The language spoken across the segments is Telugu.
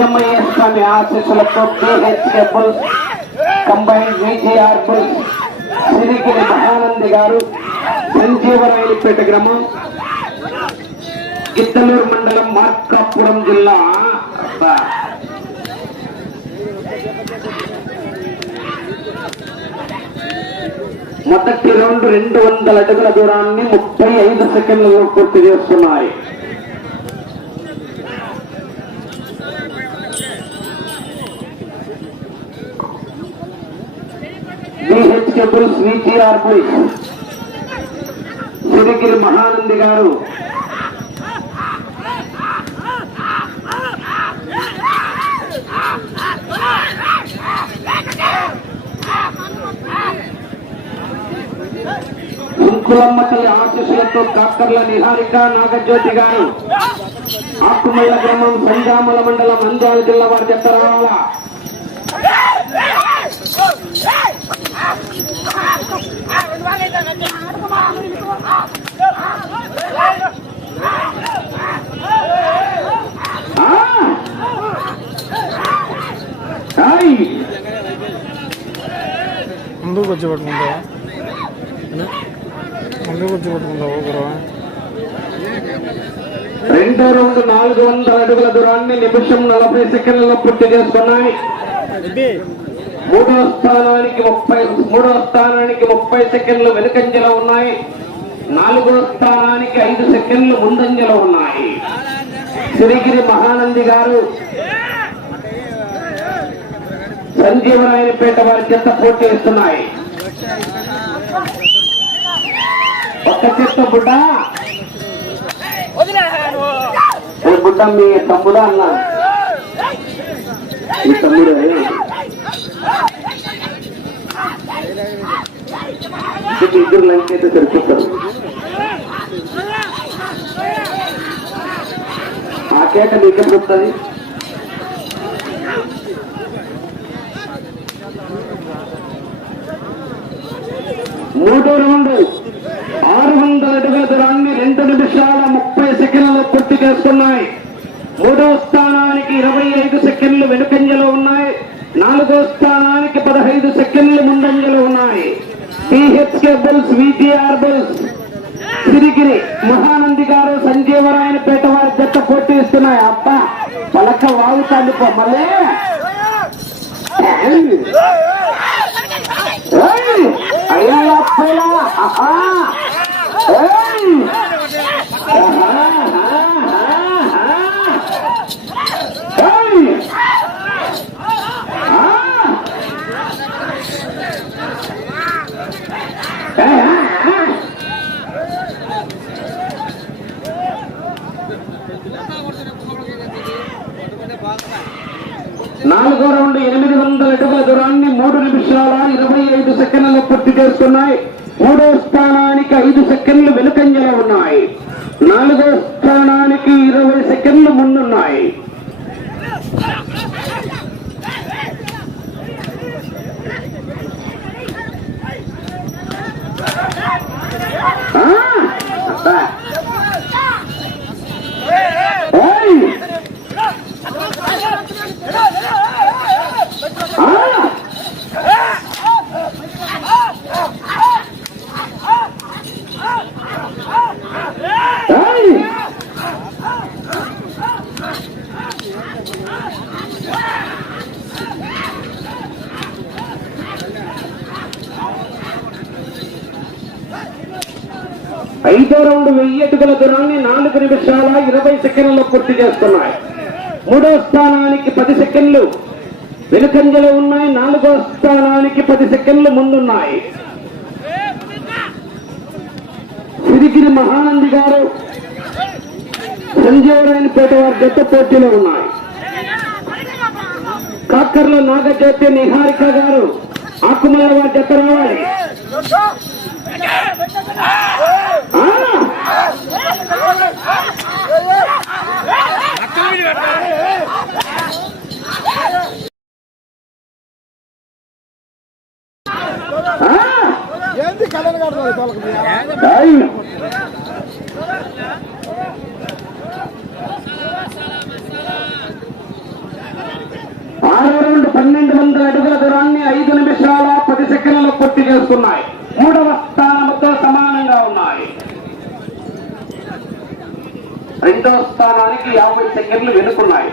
లింగమయ్య స్వామి ఆశీస్సులతో PHK bulls combine VGR bulls Sirigiri Mahanandi గారు సంజీవరాయలపేట గ్రామం గిద్దలూరు మండలం మార్కాపురం జిల్లా. మొదటి రౌండ్ 200 అడుగుల దూరాన్ని 35 సెకండ్లలో పూర్తి చేస్తున్నాయి. PHK bulls VGR bulls Sirigiri Mahanandi గారు కుంకులమ్మ తల్లి ఆశీస్సులతో కాకర్ల నిహారిక నాగజ్యోతి గారు ఆకుమల్ల గ్రామం సంజామల మండలం నంద్యాల జిల్లా వారి జత రావాలా. ముందుకు వచ్చి పట్టుకుంటావా? ముందుకు వచ్చి పట్టుకుంటావా? రెండో రౌండ్ 400 అడుగుల దూరాన్ని నిమిషం 40 సెకండ్లలో పూర్తి చేసుకున్నాయి. మూడో స్థానానికి 30 సెకండ్లు వెనుకంజలో ఉన్నాయి. 4వ స్థానానికి 5 సెకండ్లు ముందంజలో ఉన్నాయి. సిరిగిరి మహానంది గారు సంజీవరాయలపేట వారి చెత్త పోటీ ఇస్తున్నాయి. ఒక్క చెత్త బుడ్డ బుడ్డ మీ తమ్ముడా అన్నా? మీ తమ్ముడు ఇద్దరు లంచ్ అయితే సరిపోతారు. ఆ కేక నీకెప్పుడు వస్తుంది? మూడో రౌండ్ 600 అడుగుల దూరాన్ని 2 నిమిషాల 30 సెకండ్లలో పూర్తి చేస్తున్నాయి. మూడో స్థానానికి 25 సెకండ్లు వెనుకంజలో ఉన్నాయి. 4వ స్థానానికి 15 సెకండ్లు ముందంజలో ఉన్నాయి. PHK bulls VGR bulls Sirigiri Mahanandi గారు సంజీవరాయనపేట వారి జత పోటీ ఇస్తున్నాయి. అబ్బా పలక వాగుతాంది మళ్ళీ అయ్యా నాలుగో రౌండ్ 800 అడుగుల దూరాన్ని 3 నిమిషాల 25 సెకండ్లలో పూర్తి చేస్తున్నాయి. మూడో స్థానానికి 5 సెకండ్లు వెనుకంజలో ఉన్నాయి. 4వ స్థానానికి 20 సెకండ్లు ముందున్నాయి. ఐదో రౌండ్ 1000 అడుగుల దూరాన్ని 4 నిమిషాల 20 సెకండ్లలో పూర్తి చేస్తున్నాయి. మూడో స్థానానికి 10 సెకండ్లు వెనుకంజలో ఉన్నాయి. 4వ స్థానానికి 10 సెకండ్లు ముందున్నాయి. సిరిగిరి మహానంది గారు సంజీవరాయనపేట వారి జత పోటీలో ఉన్నాయి. కాకర్ల నాగజ్యోతి నిహారిక గారు ఆకుమల్ల వారి జత రావాలి. ఏంది కళలు కడతారు 1200 అడుగుల దూరాన్ని 5 నిమిషాల 10 సెకండ్లలో పూర్తి చేసుకున్నాయి. మూడవ స్థానంతో సమానంగా ఉన్నాయి. రెండవ స్థానానికి 50 సెకండ్లు వెనుకున్నాయి.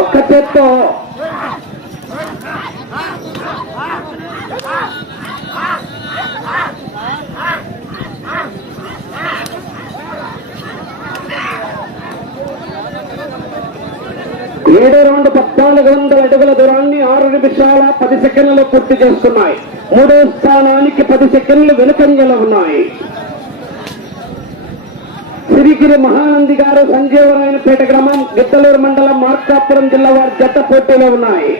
ఒక్క చేత్తో ఏడో రౌండ్ 1400 అడుగుల దూరాన్ని 6 నిమిషాల 10 సెకండ్లలో పూర్తి చేస్తున్నాయి. మూడో స్థానానికి 10 సెకండ్లు వెనుకంజలో ఉన్నాయి. సిరిగిరి మహానంది గారు సంజీవరాయనపేట గ్రామం గిద్దలూరు మండలం మార్కాపురం జిల్లా వారి జత పోటీలో ఉన్నాయి.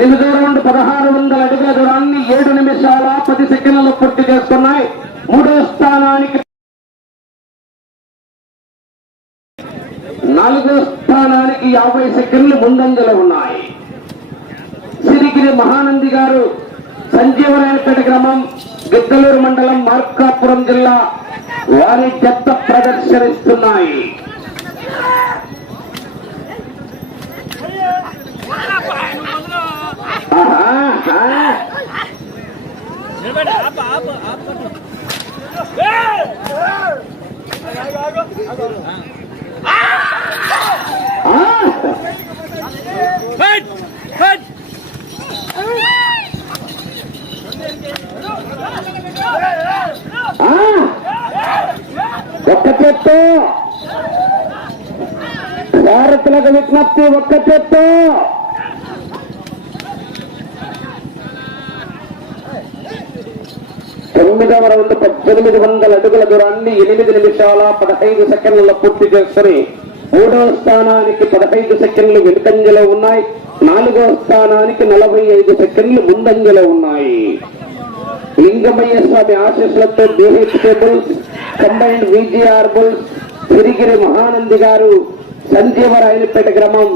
ఎనిమిదో రౌండ్ 1600 అడుగుల దూరాన్ని 7 నిమిషాల 10 సెకండ్లలో పూర్తి చేసుకున్నాయి. మూడో స్థానానికి 4వ స్థానానికి 50 సెకండ్లు ముందంజలో ఉన్నాయి. సిరిగిరి మహానంది గారు సంజీవరాయనపేట గ్రామం గిద్దలూరు మండలం మార్కాపురం జిల్లా వారి జత ప్రదర్శనిస్తున్నాయి. ఒక్క చెట్టు భారతులకు విజ్ఞప్తి, ఒక్క చెట్టు. తొమ్మిదవ రౌండ్ 1800 అడుగుల దూరాన్ని 8 నిమిషాల 15 సెకండ్లలో పూర్తి చేసుకుని మూడవ స్థానానికి 15 సెకండ్లు వెనుకంజలో ఉన్నాయి. 4వ స్థానానికి 45 సెకండ్లు ముందంజలో ఉన్నాయి. లింగమయ్య స్వామి ఆశీస్సులతో డిహెచ్కే bulls, combined VGR bulls, Sirigiri Mahanandi గారు సంజీవరాయనపేట గ్రామం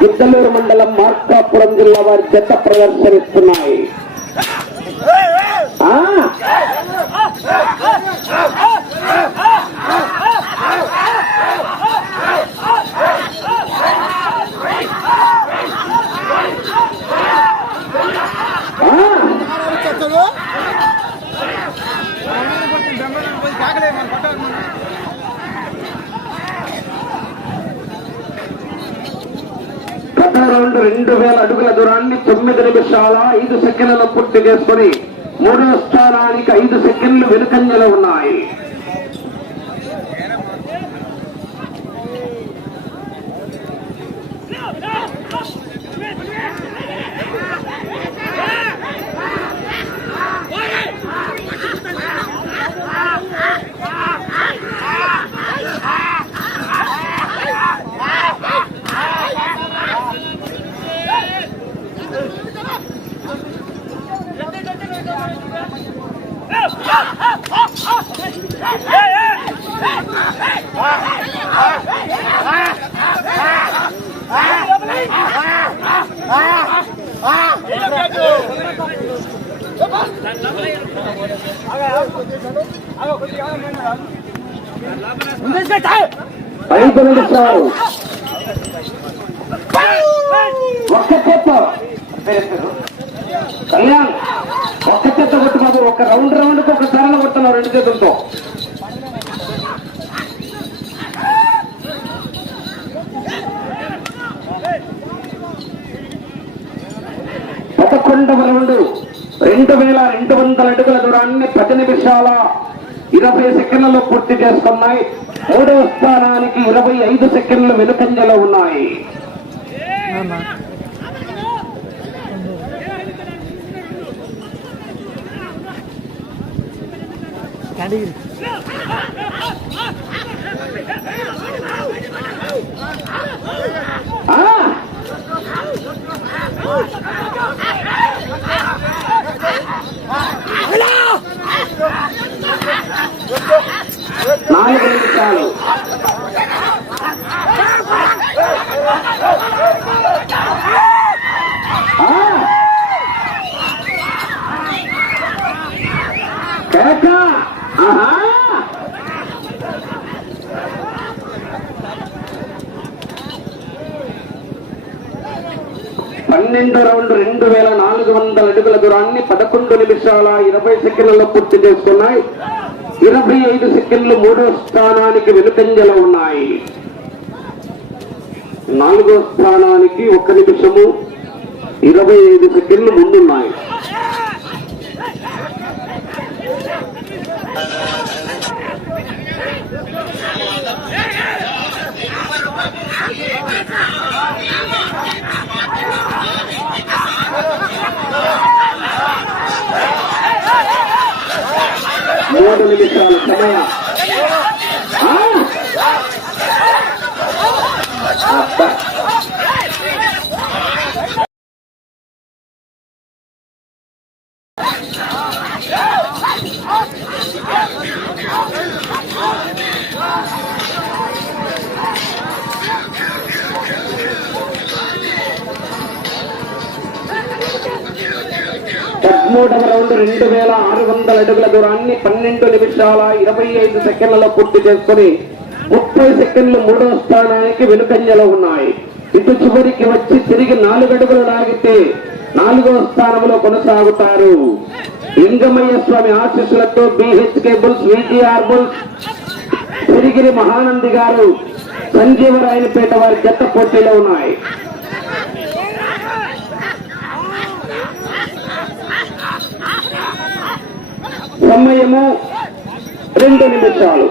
గిద్దలూరు మండలం మార్కాపురం జిల్లా వారి జత ప్రదర్శనిస్తున్నాయి. రౌండ్ 2000 అడుగుల దూరాన్ని 9 నిమిషాల 5 సెకండ్లలో పూర్తి చేసుకుని మూడో స్థానానికి 5 సెకండ్లు వెనుకంజలో ఉన్నాయి. ఐదు నిమిషాలు ఒక్క చెత్త కళ్యాణ్ ఒక్క చెత్త కొట్టు బాబు ఒక రౌండ్ కు ఒక సరళ కొడుతున్నావు రెండు చేతులతో. పదకొండవ రౌండ్ 2200 అడుగుల దూరాన్ని 10 నిమిషాల 20 సెకండ్లలో పూర్తి చేసుకున్నాయి. మూడవ స్థానానికి 25 సెకండ్లు వెనుకంజలో ఉన్నాయి. నాలుగు నిమిషాలు. ఆహా 12వ రౌండ్ 2400 అడుగుల దూరాన్ని 11 నిమిషాల 20 సెకండ్లలో పూర్తి చేసుకున్నాయి. 25 సెకండ్లు మూడో స్థానానికి వెనుకంజలో ఉన్నాయి. 4వ స్థానానికి 1 నిమిషము 25 సెకండ్లు ముందున్నాయి. మూడు నిమిషాల సమయం. మూడవ రౌండ్ 2600 అడుగుల దూరాన్ని 12 నిమిషాల 25 సెకండ్లలో పూర్తి చేసుకుని 30 సెకండ్లు మూడో స్థానానికి వెనుకంజలో ఉన్నాయి. ఇటు చివరికి వచ్చి తిరిగి 4 అడుగులు లాగితే 4వ స్థానంలో కొనసాగుతారు. లింగమయ్య స్వామి ఆశీస్సులతో BHK bulls, VGR bulls, Sirigiri Mahanandi గారు, సంజీవరాయనపేట వారి జత పోటీలో ఉన్నాయి. సమయము 2 నిమిషాలు.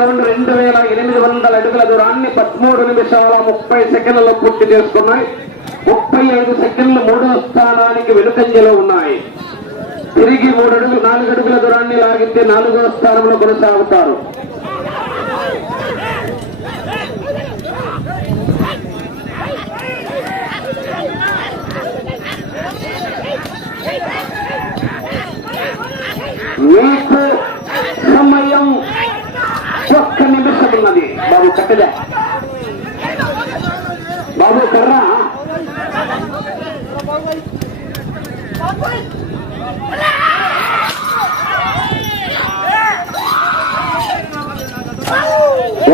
రౌండ్ 2800 అడుగుల దూరాన్ని 13 నిమిషాల 30 సెకండ్లలో పూర్తి చేసుకున్నాయి. 35 సెకండ్లు మూడో స్థానానికి వెనుకంజలో ఉన్నాయి. తిరిగి 4 అడుగుల దూరాన్ని లాగితే 4వ స్థానంలో కొనసాగుతారు. మీకు సమయం 1 నిమిషం ఉన్నది. బాబు కట్టదా, బాబు కర్రా,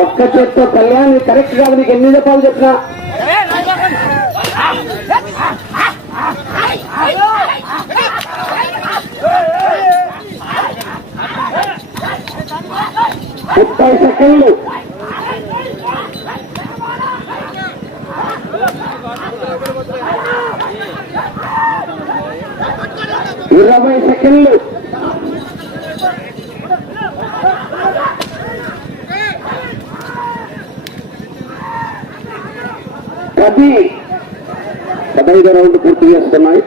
ఒక్క చేత్తో కళ్యాణ్ కరెక్ట్ కాదు. నీకు ఎన్ని చెప్పాలి చెప్పినా ముప్పై సెకండ్లు. ఇరవై సెకండ్లు. పది 15 రౌండ్ పూర్తి చేస్తున్నాయి.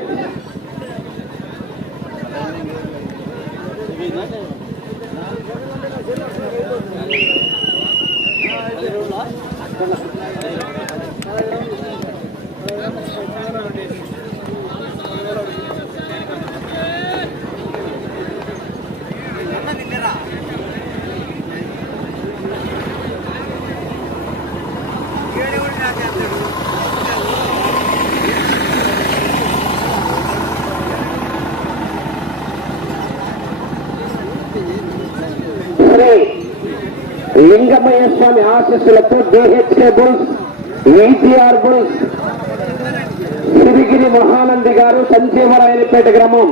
లింగమయ్య స్వామి ఆశీస్సులతో డిహెచ్కే బుల్స్, విటిఆర్ బుల్స్, సిరిగిరి మహానంది గారు, సంజీవరాయనిపేట గ్రామం,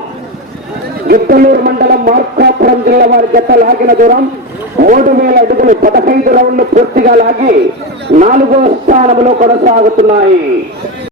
గిద్దలూరు మండలం, మార్కాపురం జిల్లా వారి జత లాగిన దూరం 3000 అడుగులు. 15 రౌండ్లు పూర్తిగా లాగి 4వ స్థానంలో కొనసాగుతున్నాయి.